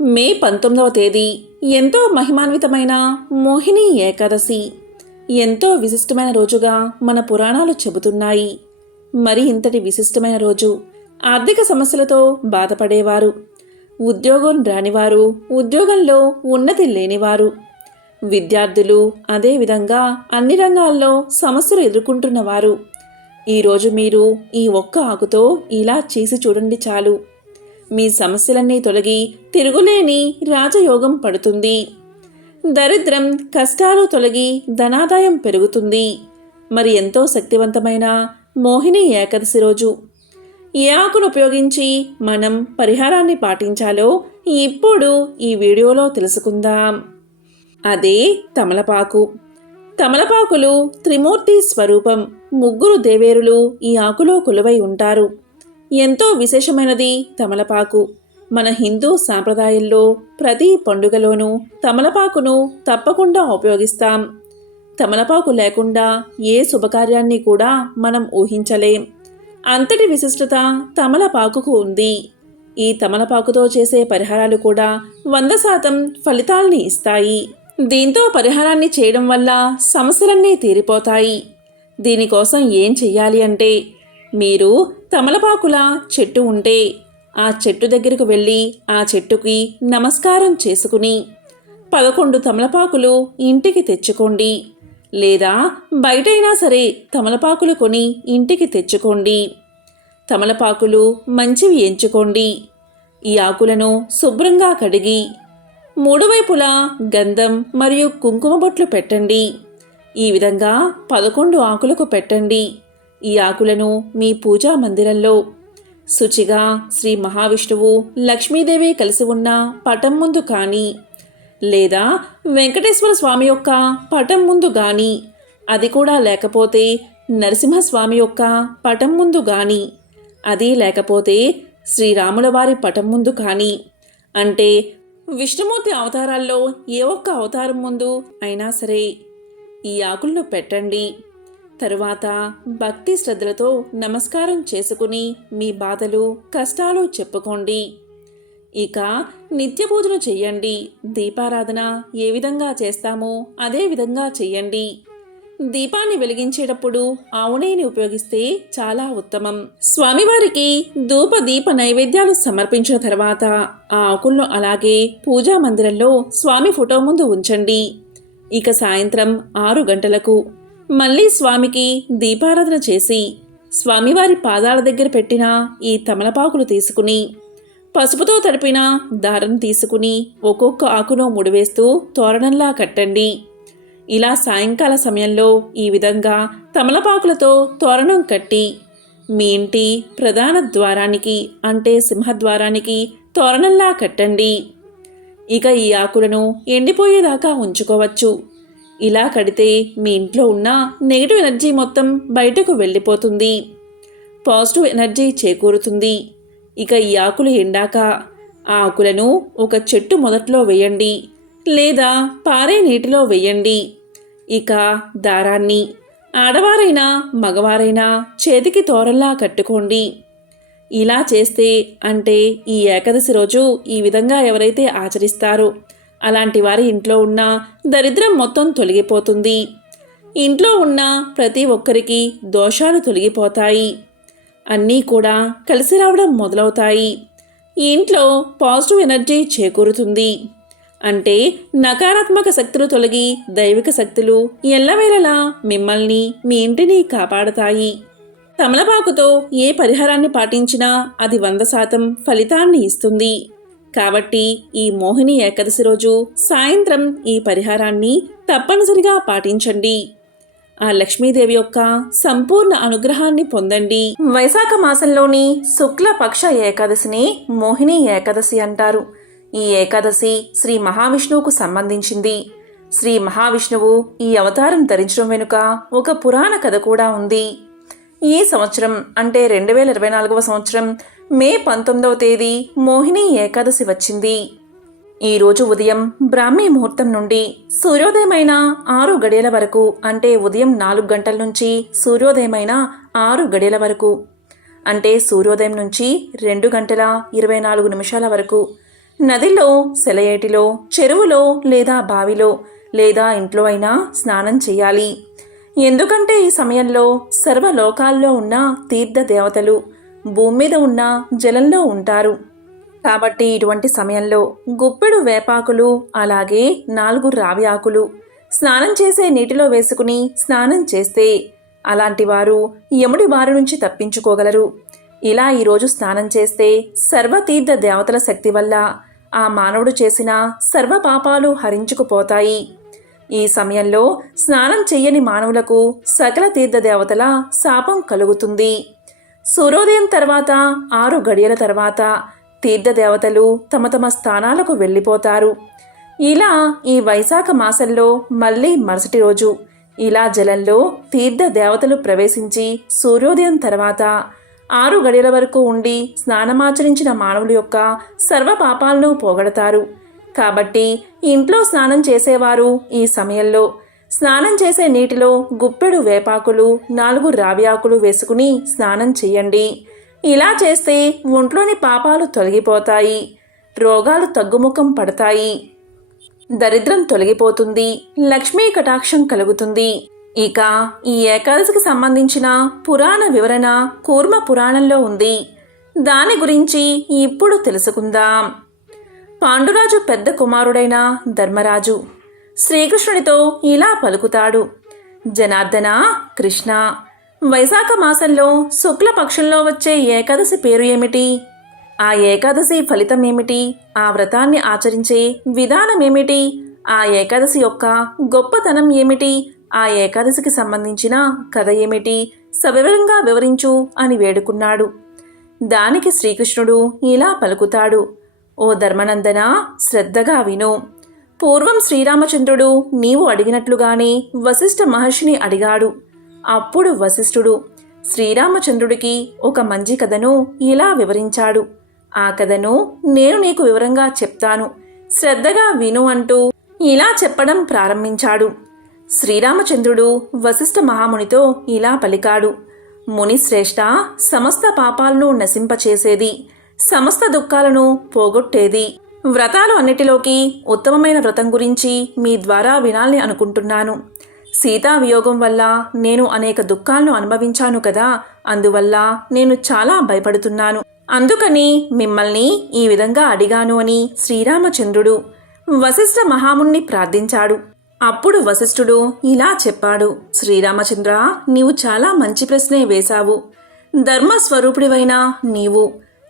మే 19వ తేదీ ఎంతో మహిమాన్వితమైన మోహిని ఏకాదశి. ఎంతో విశిష్టమైన రోజుగా మన పురాణాలు చెబుతున్నాయి. మరి ఇంతటి విశిష్టమైన రోజు ఆర్థిక సమస్యలతో బాధపడేవారు, ఉద్యోగం రానివారు, ఉద్యోగంలో ఉన్నతి లేనివారు, విద్యార్థులు, అదేవిధంగా అన్ని రంగాల్లో సమస్యలు ఎదుర్కొంటున్నవారు ఈరోజు మీరు ఈ ఒక్క ఆకుతో ఇలా చేసి చూడండి చాలు. మీ సమస్యలన్నీ తొలగి తిరుగులేని రాజయోగం పడుతుంది. దరిద్రం, కష్టాలు తొలగి ధనాదాయం పెరుగుతుంది. మరి ఎంతో శక్తివంతమైన మోహిని ఏకాదశి రోజు ఏ ఆకును ఉపయోగించి మనం పరిహారాన్ని పాటించాలో ఇప్పుడు ఈ వీడియోలో తెలుసుకుందాం. అదే తమలపాకు. తమలపాకులు త్రిమూర్తి స్వరూపం. ముగ్గురు దేవేరులు ఈ ఆకులో కొలువై ఉంటారు. ఎంతో విశేషమైనది తమలపాకు. మన హిందూ సాంప్రదాయంలో ప్రతి పండుగలోనూ తమలపాకును తప్పకుండా ఉపయోగిస్తాం. తమలపాకు లేకుండా ఏ శుభకార్యాన్ని కూడా మనం ఊహించలేం. అంతటి విశిష్టత తమలపాకుకు ఉంది. ఈ తమలపాకుతో చేసే పరిహారాలు కూడా 100% ఫలితాల్ని ఇస్తాయి. దీంతో పరిహారాన్ని చేయడం వల్ల సమస్యలన్నీ తీరిపోతాయి. దీనికోసం ఏం చెయ్యాలి అంటే, మీరు తమలపాకుల చెట్టు ఉంటే ఆ చెట్టు దగ్గరకు వెళ్ళి ఆ చెట్టుకి నమస్కారం చేసుకుని 11 తమలపాకులు ఇంటికి తెచ్చుకోండి. లేదా బయటైనా సరే తమలపాకులు కొని ఇంటికి తెచ్చుకోండి. తమలపాకులు మంచివి ఎంచుకోండి. ఈ ఆకులను శుభ్రంగా కడిగి 3 వైపులా గంధం మరియు కుంకుమ బొట్లు పెట్టండి. ఈ విధంగా 11 ఆకులకు పెట్టండి. ఈ ఆకులను మీ పూజా మందిరంలో శుచిగా శ్రీ మహావిష్ణువు, లక్ష్మీదేవి కలిసి ఉన్న పటం ముందు కానీ, లేదా వెంకటేశ్వర స్వామి యొక్క పటం ముందు కానీ, అది కూడా లేకపోతే నరసింహస్వామి యొక్క పటం ముందు కానీ, అది లేకపోతే శ్రీరాముల వారి పటం ముందు కానీ, అంటే విష్ణుమూర్తి అవతారాల్లో ఏ ఒక్క అవతారం ముందు అయినా సరే ఈ ఆకులను పెట్టండి. తరువాత భక్తి శ్రద్ధలతో నమస్కారం చేసుకుని మీ బాధలు, కష్టాలు చెప్పుకోండి. ఇక నిత్య పూజను చెయ్యండి. దీపారాధన ఏ విధంగా చేస్తామో అదే విధంగా చెయ్యండి. దీపాన్ని వెలిగించేటప్పుడు ఆవు నెయ్యిని ఉపయోగిస్తే చాలా ఉత్తమం. స్వామివారికి ధూప దీప నైవేద్యాలు సమర్పించిన తర్వాత ఆ ఆకులను అలాగే పూజా మందిరంలో స్వామి ఫోటో ముందు ఉంచండి. ఇక సాయంత్రం 6 గంటలకు మళ్ళీ స్వామికి దీపారాధన చేసి స్వామివారి పాదాల దగ్గర పెట్టిన ఈ తమలపాకులు తీసుకుని పసుపుతో తడిపిన దారం తీసుకుని ఒక్కొక్క ఆకును ముడివేస్తూ తోరణంలా కట్టండి. ఇలా సాయంకాల సమయంలో ఈ విధంగా తమలపాకులతో తోరణం కట్టి మీ ఇంటి ప్రధాన ద్వారానికి, అంటే సింహద్వారానికి తోరణంలా కట్టండి. ఇక ఈ ఆకులను ఎండిపోయేదాకా ఉంచుకోవచ్చు. ఇలా కడితే మీ ఇంట్లో ఉన్న నెగిటివ్ ఎనర్జీ మొత్తం బయటకు వెళ్ళిపోతుంది. పాజిటివ్ ఎనర్జీ చేకూరుతుంది. ఇక ఈ ఆకులు ఎండాక ఆ ఆకులను ఒక చెట్టు మొదట్లో వేయండి, లేదా పారే నీటిలో వేయండి. ఇక దారాన్ని ఆడవారైనా మగవారైనా చేతికి తోరల్లా కట్టుకోండి. ఇలా చేస్తే, అంటే ఈ ఏకాదశి రోజు ఈ విధంగా ఎవరైతే ఆచరిస్తారో అలాంటి వారి ఇంట్లో ఉన్న దరిద్రం మొత్తం తొలగిపోతుంది. ఇంట్లో ఉన్న ప్రతి ఒక్కరికి దోషాలు తొలగిపోతాయి. అన్నీ కూడా కలిసి రావడం మొదలవుతాయి. ఈ ఇంట్లో పాజిటివ్ ఎనర్జీ చేకూరుతుంది. అంటే నకారాత్మక శక్తులు తొలగి దైవిక శక్తులు ఎల్లవేళలా మిమ్మల్ని, మీ ఇంటిని కాపాడతాయి. తమలపాకుతో ఏ పరిహారాన్ని పాటించినా అది 100% ఫలితాన్ని ఇస్తుంది. కాబట్టి ఈ మోహిని ఏకాదశి రోజు సాయంత్రం ఈ పరిహారాన్ని తప్పనిసరిగా పాటించండి. ఆ లక్ష్మీదేవి యొక్క సంపూర్ణ అనుగ్రహాన్ని పొందండి. వైశాఖ మాసంలోని శుక్లపక్ష ఏకాదశిని మోహిని ఏకాదశి అంటారు. ఈ ఏకాదశి శ్రీ మహావిష్ణువుకు సంబంధించింది. శ్రీ మహావిష్ణువు ఈ అవతారం ధరించడం వెనుక ఒక పురాణ కథ కూడా ఉంది. ఈ సంవత్సరం, అంటే 2024వ సంవత్సరం మే 19వ తేదీ మోహిని ఏకాదశి వచ్చింది. ఈరోజు ఉదయం బ్రాహ్మీ ముహూర్తం నుండి సూర్యోదయమైన 6 గడియల వరకు, అంటే ఉదయం 4 గంటల నుంచి సూర్యోదయమైన 6 గడియల వరకు, అంటే సూర్యోదయం నుంచి 2 గంటల 24 నిమిషాల వరకు నదిలో, సెలయేటిలో, చెరువులో లేదా బావిలో లేదా ఇంట్లో అయినా స్నానం చేయాలి. ఎందుకంటే ఈ సమయంలో సర్వలోకాల్లో ఉన్న తీర్థ దేవతలు భూమి మీద ఉన్న జలంలో ఉంటారు. కాబట్టి ఇటువంటి సమయంలో గుప్పెడు వేపాకులు అలాగే 4 రావి ఆకులు స్నానం చేసే నీటిలో వేసుకుని స్నానం చేస్తే అలాంటి వారు యముడి బారి నుంచి తప్పించుకోగలరు. ఇలా ఈరోజు స్నానం చేస్తే సర్వతీర్థ దేవతల శక్తి వల్ల ఆ మానవుడు చేసిన సర్వ పాపాలు హరించుకుపోతాయి. ఈ సమయంలో స్నానం చెయ్యని మానవులకు సకల తీర్థ దేవతల శాపం కలుగుతుంది. సూర్యోదయం తర్వాత 6 గడియల తర్వాత తీర్థదేవతలు తమ తమ స్థానాలకు వెళ్ళిపోతారు. ఇలా ఈ వైశాఖ మాసంలో మళ్ళీ మరుసటి రోజు ఇలా జలంలో తీర్థదేవతలు ప్రవేశించి సూర్యోదయం తర్వాత 6 గడియల వరకు ఉండి స్నానమాచరించిన మానవుల యొక్క సర్వ పాపాలను పోగొడతారు. కాబట్టి ఇంట్లో స్నానం చేసేవారు ఈ సమయంలో స్నానం చేసే నీటిలో గుప్పెడు వేపాకులు 4 రావి ఆకులు వేసుకుని స్నానం చేయండి. ఇలా చేస్తే ఒంట్లోని పాపాలు తొలగిపోతాయి, రోగాలు తగ్గుముఖం పడతాయి, దరిద్రం తొలగిపోతుంది, లక్ష్మీ కటాక్షం కలుగుతుంది. ఇక ఈ ఏకాదశికి సంబంధించిన పురాణ వివరణ కూర్మ పురాణంలో ఉంది. దాని గురించి ఇప్పుడు తెలుసుకుందాం. పాండురాజు పెద్ద కుమారుడైన ధర్మరాజు శ్రీకృష్ణుడితో ఇలా పలుకుతాడు. జనార్దన, కృష్ణ, వైశాఖ మాసంలో శుక్లపక్షంలో వచ్చే ఏకాదశి పేరు ఏమిటి? ఆ ఏకాదశి ఫలితం ఏమిటి? ఆ వ్రతాన్ని ఆచరించే విధానం ఏమిటి? ఆ ఏకాదశి యొక్క గొప్పతనం ఏమిటి? ఆ ఏకాదశికి సంబంధించిన కథ ఏమిటి? సవివరంగా వివరించు అని వేడుకున్నాడు. దానికి శ్రీకృష్ణుడు ఇలా పలుకుతాడు. ఓ ధర్మనందన, శ్రద్ధగా విను. పూర్వం శ్రీరామచంద్రుడు నీవు అడిగినట్లుగానే వశిష్ఠ మహర్షిని అడిగాడు. అప్పుడు వశిష్ఠుడు శ్రీరామచంద్రుడికి ఒక మంచి కథను ఇలా వివరించాడు. ఆ కథను నేను నీకు వివరంగా చెప్తాను, శ్రద్ధగా విను అంటూ ఇలా చెప్పడం ప్రారంభించాడు. శ్రీరామచంద్రుడు వశిష్ఠ మహామునితో ఇలా పలికాడు. మునిశ్రేష్ఠ, సమస్త పాపాలను నశింపచేసేది, సమస్త దుఃఖాలను పోగొట్టేది వ్రతాలు అన్నిటిలోకి ఉత్తమమైన వ్రతం గురించి మీ ద్వారా వినాలని అనుకుంటున్నాను. సీతా వియోగం వల్ల నేను అనేక దుఃఖాలను అనుభవించాను కదా, అందువల్ల నేను చాలా భయపడుతున్నాను. అందుకని మిమ్మల్ని ఈ విధంగా అడిగాను అని శ్రీరామచంద్రుడు వశిష్ఠ మహాముని ప్రార్థించాడు. అప్పుడు వశిష్ఠుడు ఇలా చెప్పాడు. శ్రీరామచంద్ర, నీవు చాలా మంచి ప్రశ్నే వేశావు. ధర్మస్వరూపుడివైన నీవు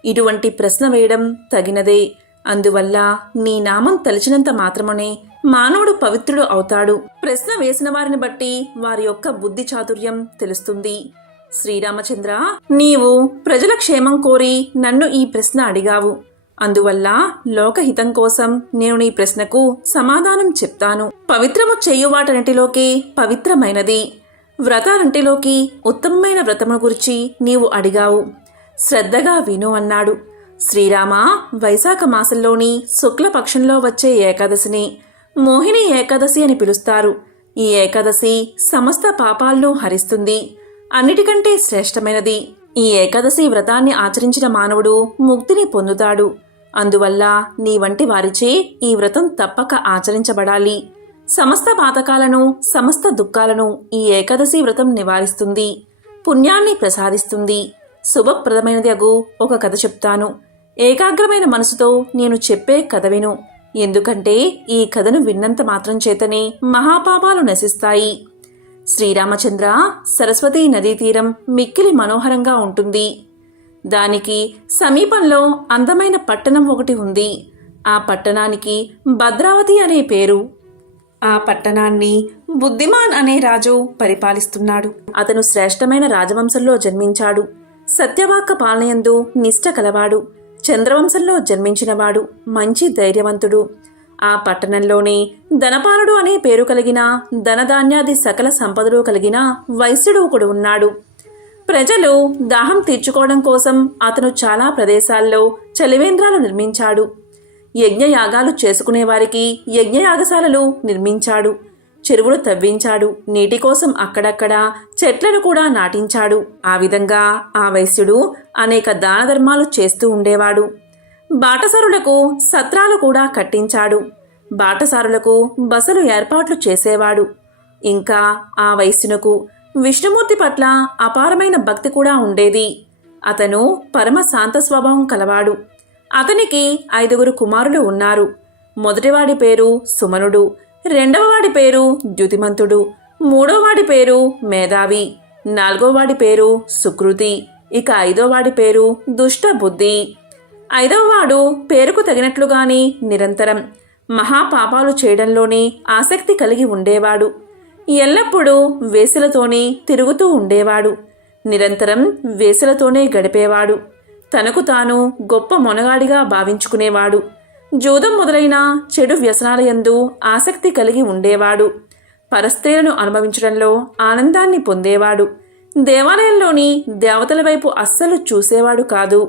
ఇటువంటి ప్రశ్న వేయడం తగినదే. అందువల్ల నీ నామం తలిచినంత మాత్రమునే మానవుడు పవిత్రుడు అవుతాడు. ప్రశ్న వేసిన వారిని బట్టి వారి యొక్క బుద్ధి చాతుర్యం తెలుస్తుంది. శ్రీరామచంద్ర, నీవు ప్రజల క్షేమం కోరి నన్ను ఈ ప్రశ్న అడిగావు. అందువల్ల లోకహితం కోసం నేను నీ ప్రశ్నకు సమాధానం చెప్తాను. పవిత్రము చేయు వాటన్నిటిలోకి పవిత్రమైనది వ్రతాలంటిలోకి ఉత్తమమైన వ్రతమును గురించి నీవు అడిగావు. శ్రద్ధగా విను అన్నాడు. శ్రీరామ, వైశాఖ మాసంలోని శుక్లపక్షంలో వచ్చే ఏకాదశిని మోహిని ఏకాదశి అని పిలుస్తారు. ఈ ఏకాదశి సమస్త పాపాలను హరిస్తుంది, అన్నిటికంటే శ్రేష్టమైనది. ఈ ఏకాదశి వ్రతాన్ని ఆచరించిన మానవుడు ముక్తిని పొందుతాడు. అందువల్ల నీ వంటి వారిచే ఈ వ్రతం తప్పక ఆచరించబడాలి. సమస్త పాతకాలను, సమస్త దుఃఖాలను ఈ ఏకాదశి వ్రతం నివారిస్తుంది, పుణ్యాన్ని ప్రసాదిస్తుంది. శుభప్రదమైనది అగు ఒక కథ చెప్తాను. ఏకాగ్రమైన మనసుతో నేను చెప్పే కథ విను. ఎందుకంటే ఈ కథను విన్నంత మాత్రం చేతనే మహాపాపాలు నశిస్తాయి. శ్రీరామచంద్ర, సరస్వతీ నదీ తీరం మిక్కిలి మనోహరంగా ఉంటుంది. దానికి సమీపంలో అందమైన పట్టణం ఒకటి ఉంది. ఆ పట్టణానికి భద్రావతి అనే పేరు. ఆ పట్టణాన్ని బుద్ధిమాన్ అనే రాజు పరిపాలిస్తున్నాడు. అతను శ్రేష్టమైన రాజవంశంలో జన్మించాడు. సత్యవాక్క పాలనయందు నిష్ఠ కలవాడు. చంద్రవంశంలో జన్మించినవాడు. మంచి ధైర్యవంతుడు. ఆ పట్టణంలోనే ధనపాలుడు అనే పేరు కలిగిన ధనధాన్యాది సకల సంపదలు కలిగిన వైశ్యుడు ఒకడు ఉన్నాడు. ప్రజలు దాహం తీర్చుకోవడం కోసం అతను చాలా ప్రదేశాల్లో చలివేంద్రాలు నిర్మించాడు. యజ్ఞయాగాలు చేసుకునేవారికి యజ్ఞయాగశాలలు నిర్మించాడు. చెరువులు తవ్వించాడు. నీటి కోసం అక్కడక్కడ చెట్లను కూడా నాటించాడు. ఆ విధంగా ఆ వైశ్యుడు అనేక దాన ధర్మాలు చేస్తూ ఉండేవాడు. బాటసారులకు సత్రాలు కూడా కట్టించాడు. బాటసారులకు బసలు ఏర్పాట్లు చేసేవాడు. ఇంకా ఆ వయస్సునకు విష్ణుమూర్తి పట్ల అపారమైన భక్తి కూడా ఉండేది. అతను పరమ శాంత స్వభావం కలవాడు. అతనికి 5 కుమారులు ఉన్నారు. మొదటివాడి పేరు సుమనుడు, రెండవవాడి పేరు ద్యుతిమంతుడు, మూడోవాడి పేరు మేధావి, నాలుగోవాడి పేరు సుకృతి, ఇక 5వవాడి పేరు దుష్టబుద్ధి. 5వవాడు పేరుకు తగినట్లుగానే నిరంతరం మహాపాపాలు చేయడంలోనే ఆసక్తి కలిగి ఉండేవాడు. ఎల్లప్పుడూ వేశ్యలతోనే తిరుగుతూ ఉండేవాడు. నిరంతరం వేశ్యలతోనే గడిపేవాడు. తనకు తాను గొప్ప మొనగాడిగా భావించుకునేవాడు. జూదం మొదలైన చెడు వ్యసనాలయందు ఆసక్తి కలిగి ఉండేవాడు. పరస్త్రీలను అనుభవించడంలో ఆనందాన్ని పొందేవాడు. దేవాలయంలోని దేవతల వైపు అస్సలు చూసేవాడు కాదు.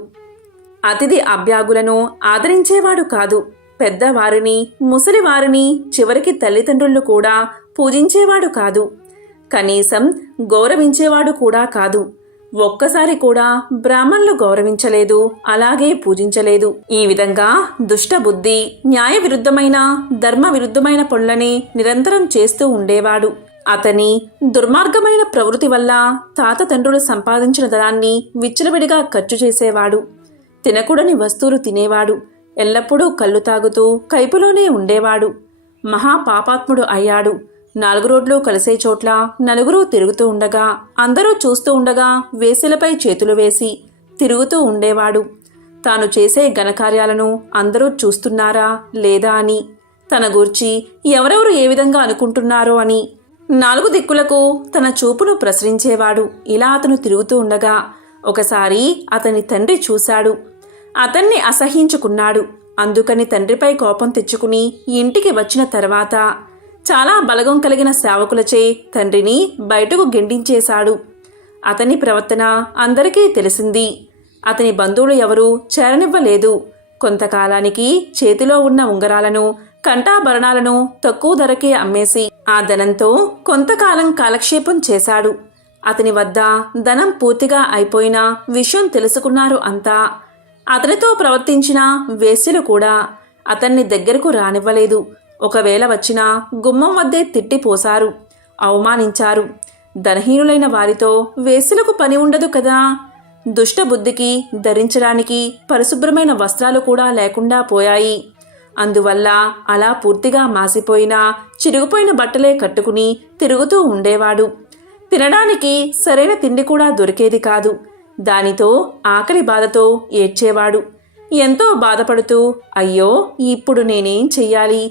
అతిథి అభ్యాగులను ఆదరించేవాడు కాదు. పెద్దవారిని, ముసలివారిని, చివరికి తల్లిదండ్రులను కూడా పూజించేవాడు కాదు. కనీసం గౌరవించేవాడు కూడా కాదు. ఒక్కసారి కూడా బ్రాహ్మణులు గౌరవించలేదు, అలాగే పూజించలేదు. ఈ విధంగా దుష్టబుద్ధి న్యాయ విరుద్ధమైన, ధర్మ విరుద్ధమైన పనులని నిరంతరం చేస్తూ ఉండేవాడు. అతని దుర్మార్గమైన ప్రవృత్తి వల్ల తాత తండ్రులు సంపాదించిన ధనాన్ని విచ్చలవిడిగా ఖర్చు చేసేవాడు. తినకూడని వస్తువులు తినేవాడు. ఎల్లప్పుడూ కళ్ళు తాగుతూ కైపులోనే ఉండేవాడు. మహాపాపాత్ముడు అయ్యాడు. 4 రోడ్లు కలిసే చోట్ల నలుగురు తిరుగుతూ ఉండగా, అందరూ చూస్తూ ఉండగా వేశ్యలపై చేతులు వేసి తిరుగుతూ ఉండేవాడు. తాను చేసే ఘనకార్యాలను అందరూ చూస్తున్నారా లేదా అని, తన గూర్చి ఎవరెవరు ఏ విధంగా అనుకుంటున్నారో అని 4 దిక్కులకు తన చూపును ప్రసరించేవాడు. ఇలా అతను తిరుగుతూ ఉండగా ఒకసారి అతని తండ్రి చూశాడు. అతన్ని అసహ్యించుకున్నాడు. అందుకని తండ్రిపై కోపం తెచ్చుకుని ఇంటికి వచ్చిన తర్వాత చాలా బలగం కలిగిన సేవకులచే తండ్రిని బయటకు గెంటించేశాడు. అతని ప్రవర్తన అందరికీ తెలిసింది. అతని బంధువులు ఎవరూ చేరనివ్వలేదు. కొంతకాలానికి చేతిలో ఉన్న ఉంగరాలను, కంఠాభరణాలను తక్కువ ధరకే అమ్మేసి ఆ ధనంతో కొంతకాలం కాలక్షేపం చేశాడు. అతని వద్ద ధనం పూర్తిగా అయిపోయిన విషయం తెలుసుకున్నారు అంతా. అతనితో ప్రవర్తించిన వేశ్యలు కూడా అతన్ని దగ్గరకు రానివ్వలేదు. ఒకవేళ వచ్చినా గుమ్మం వద్దే తిట్టిపోశారు, అవమానించారు. ధనహీనులైన వారితో వేశ్యలకు పని ఉండదు కదా. దుష్టబుద్ధికి ధరించడానికి పరిశుభ్రమైన వస్త్రాలు కూడా లేకుండా పోయాయి. అందువల్ల అలా పూర్తిగా మాసిపోయిన, చిరిగిపోయిన బట్టలే కట్టుకుని తిరుగుతూ ఉండేవాడు. తినడానికి సరైన తిండి కూడా దొరికేది కాదు. దానితో ఆకలి బాధతో ఏడ్చేవాడు. ఎంతో బాధపడుతూ, అయ్యో ఇప్పుడు నేనేం చెయ్యాలి,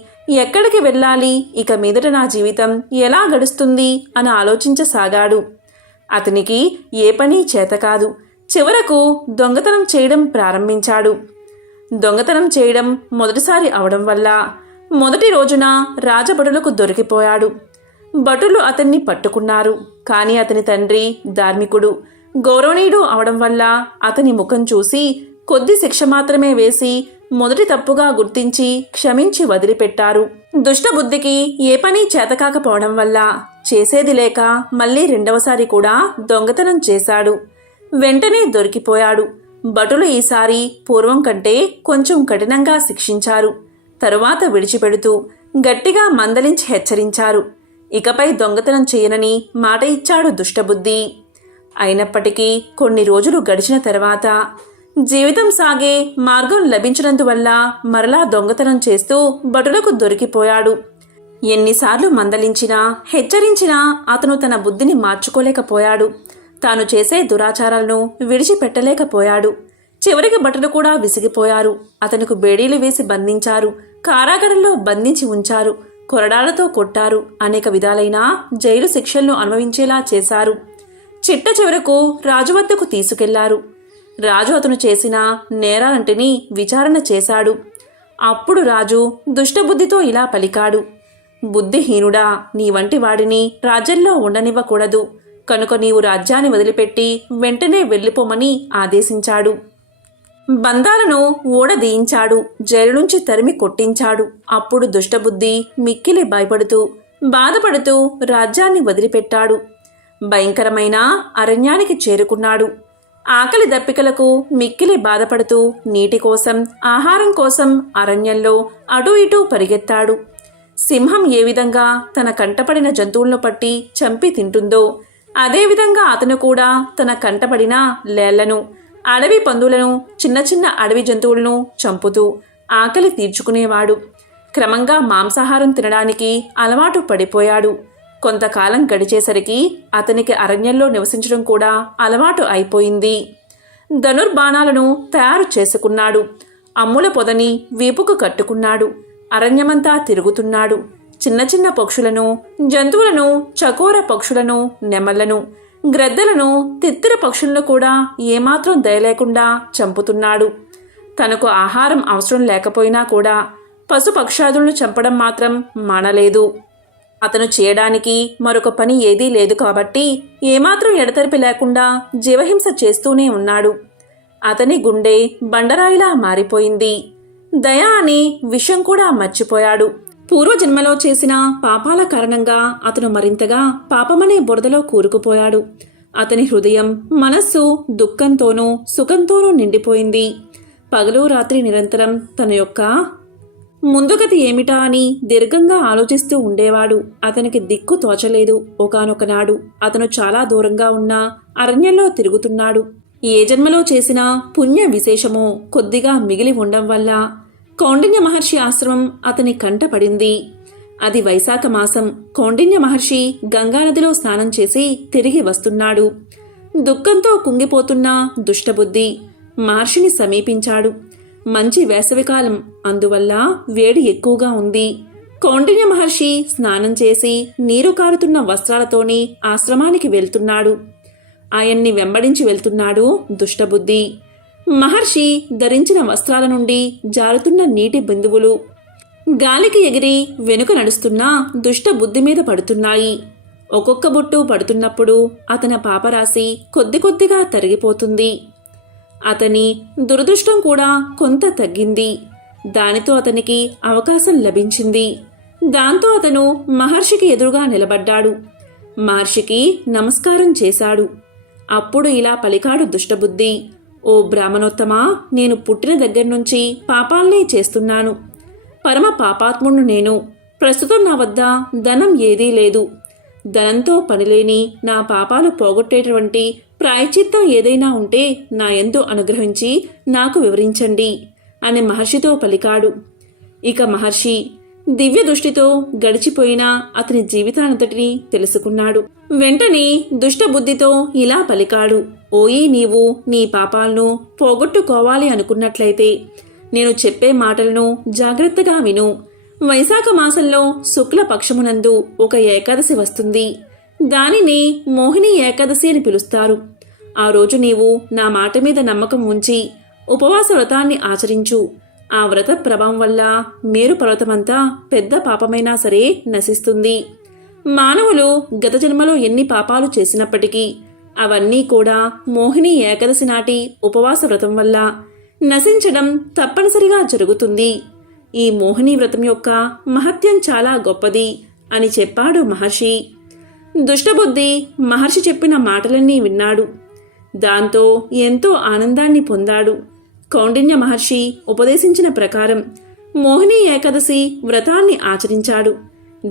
ఎక్కడికి వెళ్ళాలి, ఇక మీదట నా జీవితం ఎలా గడుస్తుంది అని ఆలోచించసాగాడు. అతనికి ఏ పని చేతకాదు. చివరకు దొంగతనం చేయడం ప్రారంభించాడు. దొంగతనం చేయడం మొదటిసారి అవడం వల్ల మొదటి రోజున రాజభటులకు దొరికిపోయాడు. భటులు అతన్ని పట్టుకున్నారు. కానీ అతని తండ్రి ధార్మికుడు, గౌరవనీయుడు అవడం వల్ల అతని ముఖం చూసి కొద్ది శిక్ష మాత్రమే వేసి మొదటి తప్పుగా గుర్తించి క్షమించి వదిలిపెట్టారు. దుష్టబుద్ధికి ఏ పని చేతకాకపోవడం వల్ల చేసేది లేక మళ్ళీ రెండవసారి కూడా దొంగతనం చేశాడు. వెంటనే దొరికిపోయాడు. భటులు ఈసారి పూర్వం కంటే కొంచెం కఠినంగా శిక్షించారు. తరువాత విడిచిపెడుతూ గట్టిగా మందలించి హెచ్చరించారు. ఇకపై దొంగతనం చేయనని మాట ఇచ్చాడు దుష్టబుద్ధి. అయినప్పటికీ కొన్ని రోజులు గడిచిన తర్వాత జీవితం సాగే మార్గం లభించినందువల్ల మరలా దొంగతనం చేస్తూ భటులకు దొరికిపోయాడు. ఎన్నిసార్లు మందలించినా, హెచ్చరించినా అతను తన బుద్ధిని మార్చుకోలేకపోయాడు. తాను చేసే దురాచారాలను విడిచిపెట్టలేకపోయాడు. చివరికి భటులు కూడా విసిగిపోయారు. అతనికి బేడీలు వేసి బంధించారు. కారాగారంలో బంధించి ఉంచారు. కొరడాలతో కొట్టారు. అనేక విధాలైన జైలు శిక్షలను అనుభవించేలా చేశారు. చిట్ట చివరకు రాజు వద్దకు తీసుకెళ్లారు. రాజు అతను చేసిన నేరాలంటిని విచారణ చేశాడు. అప్పుడు రాజు దుష్టబుద్ధితో ఇలా పలికాడు: బుద్ధిహీనుడా, నీ వంటి వాడిని రాజ్యంలో ఉండనివ్వకూడదు. కనుక నీవు రాజ్యాన్ని వదిలిపెట్టి వెంటనే వెళ్ళిపోమని ఆదేశించాడు. బంధాలను ఊడదీయించాడు. జైలు నుంచి తరిమి కొట్టించాడు. అప్పుడు దుష్టబుద్ధి మిక్కిలి భయపడుతూ, బాధపడుతూ రాజ్యాన్ని వదిలిపెట్టాడు. భయంకరమైన అరణ్యానికి చేరుకున్నాడు. ఆకలి దప్పికలకు మిక్కిలి బాధపడుతూ నీటి కోసం ఆహారం కోసం అరణ్యంలో అటూ ఇటూ పరిగెత్తాడు. సింహం ఏ విధంగా తన కంటపడిన జంతువులను పట్టి చంపి తింటుందో అదేవిధంగా అతను కూడా తన కంటపడిన లేళ్లను, అడవి పందులను, చిన్న చిన్న అడవి జంతువులను చంపుతూ ఆకలి తీర్చుకునేవాడు. క్రమంగా మాంసాహారం తినడానికి అలవాటు పడిపోయాడు. కొంతకాలం గడిచేసరికి అతనికి అరణ్యంలో నివసించడం కూడా అలవాటు అయిపోయింది. ధనుర్బాణాలను తయారు చేసుకున్నాడు. అమ్ముల పొదని వీపుకు కట్టుకున్నాడు. అరణ్యమంతా తిరుగుతున్నాడు. చిన్న చిన్న పక్షులను, జంతువులను, చకోర పక్షులను, నెమళ్లను, గ్రద్దలను, తిత్తిర పక్షులను కూడా ఏమాత్రం దయలేకుండా చంపుతున్నాడు. తనకు ఆహారం అవసరం లేకపోయినా కూడా పశుపక్షాదులను చంపడం మాత్రం మానలేదు. అతను చేయడానికి మరొక పని ఏదీ లేదు కాబట్టి ఏమాత్రం ఎడతెరిపి లేకుండా జీవహింస చేస్తూనే ఉన్నాడు. అతని గుండె బండరాయిలా మారిపోయింది. దయ అని విషయం కూడా మర్చిపోయాడు. పూర్వజన్మలో చేసిన పాపాల కారణంగా అతను మరింతగా పాపమనే బురదలో కూరుకుపోయాడు. అతని హృదయం, మనస్సు దుఃఖంతోనూ సుఖంతోనూ నిండిపోయింది. పగలు రాత్రి నిరంతరం తన యొక్క ముందుగతి ఏమిటా అని దీర్ఘంగా ఆలోచిస్తూ ఉండేవాడు. అతనికి దిక్కు తోచలేదు. ఒకానొక నాడు అతను చాలా దూరంగా ఉన్న అరణ్యంలో తిరుగుతున్నాడు. ఏ జన్మలో చేసిన పుణ్య విశేషమో కొద్దిగా మిగిలి ఉండడం వల్ల కౌండిన్య మహర్షి ఆశ్రమం అతని కంట పడింది. అది వైశాఖ మాసం. కౌండిన్య మహర్షి గంగానదిలో స్నానం చేసి తిరిగి వస్తున్నాడు. దుఃఖంతో కుంగిపోతున్న దుష్టబుద్ధి మహర్షిని సమీపించాడు. మంచి వేసవికాలం, అందువల్ల వేడి ఎక్కువగా ఉంది. కౌండిన్య మహర్షి స్నానం చేసి నీరు కారుతున్న వస్త్రాలతోని ఆశ్రమానికి వెళ్తున్నాడు. ఆయన్ని వెంబడించి వెళ్తున్నాడు దుష్టబుద్ధి. మహర్షి ధరించిన వస్త్రాల నుండి జారుతున్న నీటి బిందువులు గాలికి ఎగిరి వెనుక నడుస్తున్న దుష్టబుద్ధి మీద పడుతున్నాయి. ఒక్కొక్క బొట్టు పడుతున్నప్పుడు అతని పాపరాశి కొద్ది కొద్దిగా తరిగిపోతుంది. అతని దురదృష్టం కూడా కొంత తగ్గింది. దానితో అతనికి అవకాశం లభించింది. దాంతో అతను మహర్షికి ఎదురుగా నిలబడ్డాడు. మహర్షికి నమస్కారం చేశాడు. అప్పుడు ఇలా పలికాడు దుష్టబుద్ధి. ఓ బ్రాహ్మణోత్తమా, నేను పుట్టిన దగ్గర నుంచి పాపాలనే చేస్తున్నాను. పరమ పాపాత్ముణ్ణి నేను. ప్రస్తుతం నా వద్ద ధనం ఏదీ లేదు. ధనంతో పనిలేని నా పాపాలు పోగొట్టేటువంటి ప్రాయశ్చిత్తం ఏదైనా ఉంటే నా యందు అనుగ్రహించి నాకు వివరించండి అని మహర్షితో పలికాడు. ఇక మహర్షి దివ్య దృష్టితో గడిచిపోయిన అతని జీవితానంతటినీ తెలుసుకున్నాడు. వెంటనే దుష్టబుద్ధితో ఇలా పలికాడు. ఓయి, నీవు నీ పాపాలను పోగొట్టుకోవాలి అనుకున్నట్లయితే నేను చెప్పే మాటలను జాగ్రత్తగా విను. వైశాఖ మాసంలో శుక్ల పక్షమునందు ఒక ఏకాదశి వస్తుంది. దానిని మోహిని ఏకాదశి అని పిలుస్తారు. ఆ రోజు నీవు నా మాట మీద నమ్మకం ఉంచి ఉపవాస వ్రతాన్ని ఆచరించు. ఆ వ్రత ప్రభావం వల్ల మేరు పర్వతమంతా పెద్ద పాపమైనా సరే నశిస్తుంది. మానవులు గత జన్మలో ఎన్ని పాపాలు చేసినప్పటికీ అవన్నీ కూడా మోహిని ఏకాదశి నాటి ఉపవాస వ్రతం వల్ల నశించడం తప్పనిసరిగా జరుగుతుంది. ఈ మోహిని వ్రతం యొక్క మహత్యం చాలా గొప్పది అని చెప్పాడు మహర్షి. దుష్టబుద్ధి మహర్షి చెప్పిన మాటలన్నీ విన్నాడు. దాంతో ఎంతో ఆనందాన్ని పొందాడు. కౌండిన్య మహర్షి ఉపదేశించిన ప్రకారం మోహిని ఏకాదశి వ్రతాన్ని ఆచరించాడు.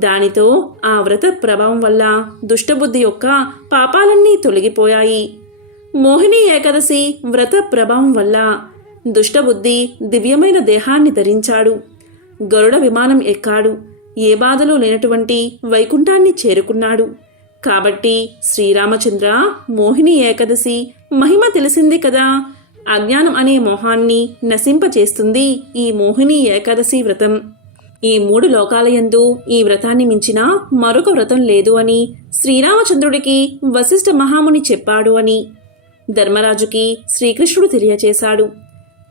దానితో ఆ వ్రత ప్రభావం వల్ల దుష్టబుద్ధి యొక్క పాపాలన్నీ తొలగిపోయాయి. మోహిని ఏకాదశి వ్రత ప్రభావం వల్ల దుష్టబుద్ధి దివ్యమైన దేహాన్ని ధరించాడు. గరుడ విమానం ఎక్కాడు. ఏ బాధలు లేనటువంటి వైకుంఠాన్ని చేరుకున్నాడు. కాబట్టి శ్రీరామచంద్ర, మోహిని ఏకాదశి మహిమ తెలిసింది కదా. అజ్ఞానం అనే మోహాన్ని నశింపచేస్తుంది ఈ మోహిని ఏకాదశి వ్రతం. ఈ 3 లోకాలయందు ఈ వ్రతాన్ని మించిన మరొక వ్రతం లేదు అని శ్రీరామచంద్రుడికి వశిష్ఠ మహాముని చెప్పాడు అని ధర్మరాజుకి శ్రీకృష్ణుడు తెలియచేశాడు.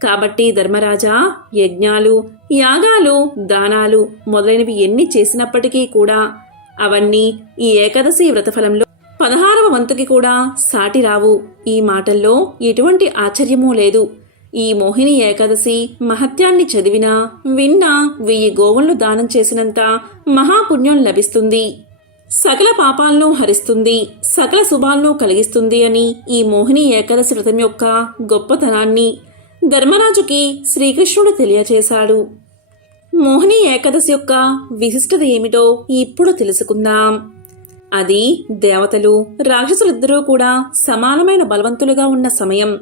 కాబట్టి ధర్మరాజా, యజ్ఞాలు, యాగాలు, దానాలు మొదలైనవి ఎన్ని చేసినప్పటికీ కూడా అవన్నీ ఈ ఏకాదశి వ్రతఫలంలో 16వ వంతుకి కూడా సాటి రావు. ఈ మాటల్లో ఎటువంటి ఆశ్చర్యమూ లేదు. ఈ మోహిని ఏకాదశి మహత్యాన్ని చదివినా విన్నా 1000 గోవులను దానం చేసినంత మహాపుణ్యం లభిస్తుంది. సకల పాపాలను హరిస్తుంది, సకల శుభాలను కలిగిస్తుంది అని ఈ మోహిని ఏకాదశి వ్రతం యొక్క గొప్పతనాన్ని ధర్మరాజుకి శ్రీకృష్ణుడు తెలియచేశాడు. మోహిని ఏకాదశి యొక్క విశిష్టత ఏమిటో ఇప్పుడు తెలుసుకుందాం. అది దేవతలు, రాక్షసులిద్దరూ కూడా సమానమైన బలవంతులుగా ఉన్న సమయం.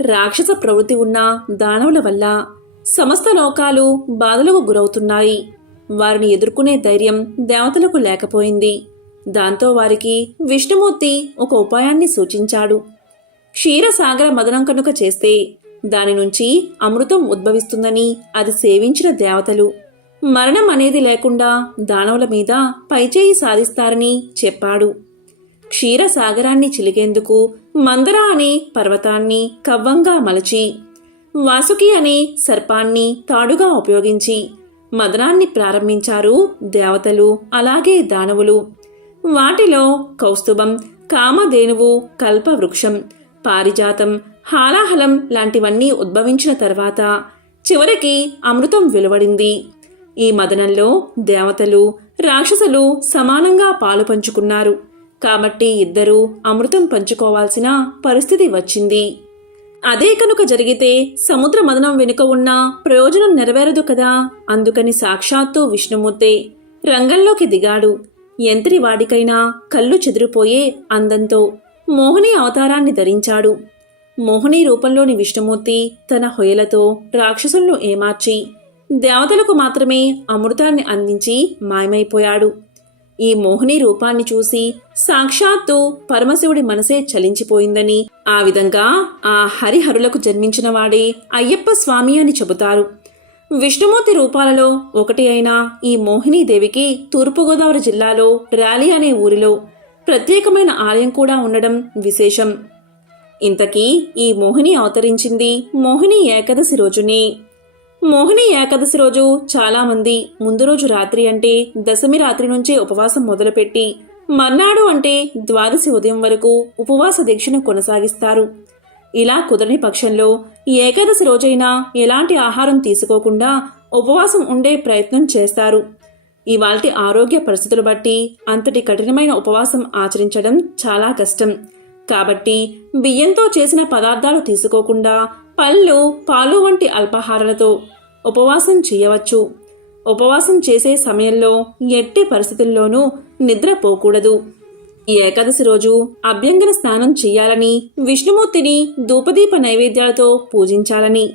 రాక్షస ప్రవృత్తి ఉన్న దానవుల వల్ల సమస్త లోకాలు బాధలకు గురవుతున్నాయి. వారిని ఎదుర్కొనే ధైర్యం దేవతలకు లేకపోయింది. దాంతో వారికి విష్ణుమూర్తి ఒక ఉపాయాన్ని సూచించాడు. క్షీరసాగర మదనం కనుక చేస్తే దాని నుంచి అమృతం ఉద్భవిస్తుందని అది సేవించిన దేవతలు మరణం అనేది లేకుండా దానవుల మీద పైచేయి సాధిస్తారని చెప్పాడు. క్షీరసాగరాన్ని చిలికేందుకు మందర అనే పర్వతాన్ని కవ్వంగా మలచి, వాసుకి అనే సర్పాన్ని తాడుగా ఉపయోగించి మదనాన్ని ప్రారంభించారు దేవతలు, అలాగే దానవులు. వాటిలో కౌస్తుభం, కామధేనువు, కల్పవృక్షం, పారిజాతం, హాలాహలం లాంటివన్నీ ఉద్భవించిన తర్వాత చివరికి అమృతం వెలువడింది. ఈ మదనంలో దేవతలు, రాక్షసులు సమానంగా పాలు పంచుకున్నారు. కాబట్టి ఇద్దరూ అమృతం పంచుకోవాల్సిన పరిస్థితి వచ్చింది. అదే కనుక జరిగితే సముద్ర మదనం వెనుక ఉన్న ప్రయోజనం నెరవేరదు కదా. అందుకని సాక్షాత్తు విష్ణుమూర్తే రంగంలోకి దిగాడు. ఎంతటి వాడికైనా కళ్ళు చెదిరిపోయే అందంతో మోహిని అవతారాన్ని ధరించాడు. మోహిని రూపంలోని విష్ణుమూర్తి తన హొయలతో రాక్షసులను ఏమార్చి దేవతలకు మాత్రమే అమృతాన్ని అందించి మాయమైపోయాడు. ఈ మోహిని రూపాన్ని చూసి సాక్షాత్తు పరమశివుడి మనసే చలించిపోయిందని, ఆ విధంగా ఆ హరిహరులకు జన్మించిన వాడే అయ్యప్ప స్వామి అని చెబుతారు. విష్ణుమూర్తి రూపాలలో ఒకటి అయిన ఈ మోహినీదేవికి తూర్పుగోదావరి జిల్లాలో ర్యాలీ అనే ఊరిలో ప్రత్యేకమైన ఆలయం కూడా ఉండడం విశేషం. ఇంతకీ ఈ మోహిని అవతరించింది మోహిని ఏకాదశి రోజునే. మోహిని ఏకాదశి రోజు చాలామంది ముందు రోజు రాత్రి అంటే దశమి రాత్రి నుంచే ఉపవాసం మొదలుపెట్టి మర్నాడు అంటే ద్వాదశి ఉదయం వరకు ఉపవాస దీక్షను కొనసాగిస్తారు. ఇలా కుదరని పక్షంలో ఏకాదశి రోజైనా ఎలాంటి ఆహారం తీసుకోకుండా ఉపవాసం ఉండే ప్రయత్నం చేస్తారు. ఇవాల్టి ఆరోగ్య పరిస్థితులు బట్టి అంతటి కఠినమైన ఉపవాసం ఆచరించడం చాలా కష్టం. కాబట్టి బియ్యంతో చేసిన పదార్థాలు తీసుకోకుండా పళ్ళు, పాలు వంటి అల్పాహారాలతో ఉపవాసం చేయవచ్చు. ఉపవాసం చేసే సమయంలో ఎట్టి పరిస్థితుల్లోనూ నిద్రపోకూడదు. ఈ ఏకాదశి రోజు అభ్యంగన స్నానం చేయాలని, విష్ణుమూర్తిని ధూపదీప నైవేద్యాలతో పూజించాలని,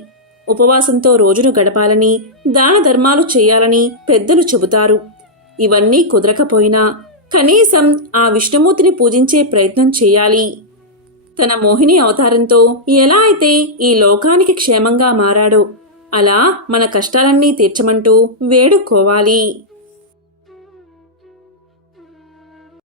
ఉపవాసంతో రోజును గడపాలని, దాన ధర్మాలు చేయాలని పెద్దలు చెబుతారు. ఇవన్నీ కుదరకపోయినా కనీసం ఆ విష్ణుమూర్తిని పూజించే ప్రయత్నం చేయాలి. తన మోహిని అవతారంతో ఎలా అయితే ఈ లోకానికి క్షేమంగా మారాడో అలా మన కష్టాలన్నీ తీర్చమంటూ వేడుకోవాలి.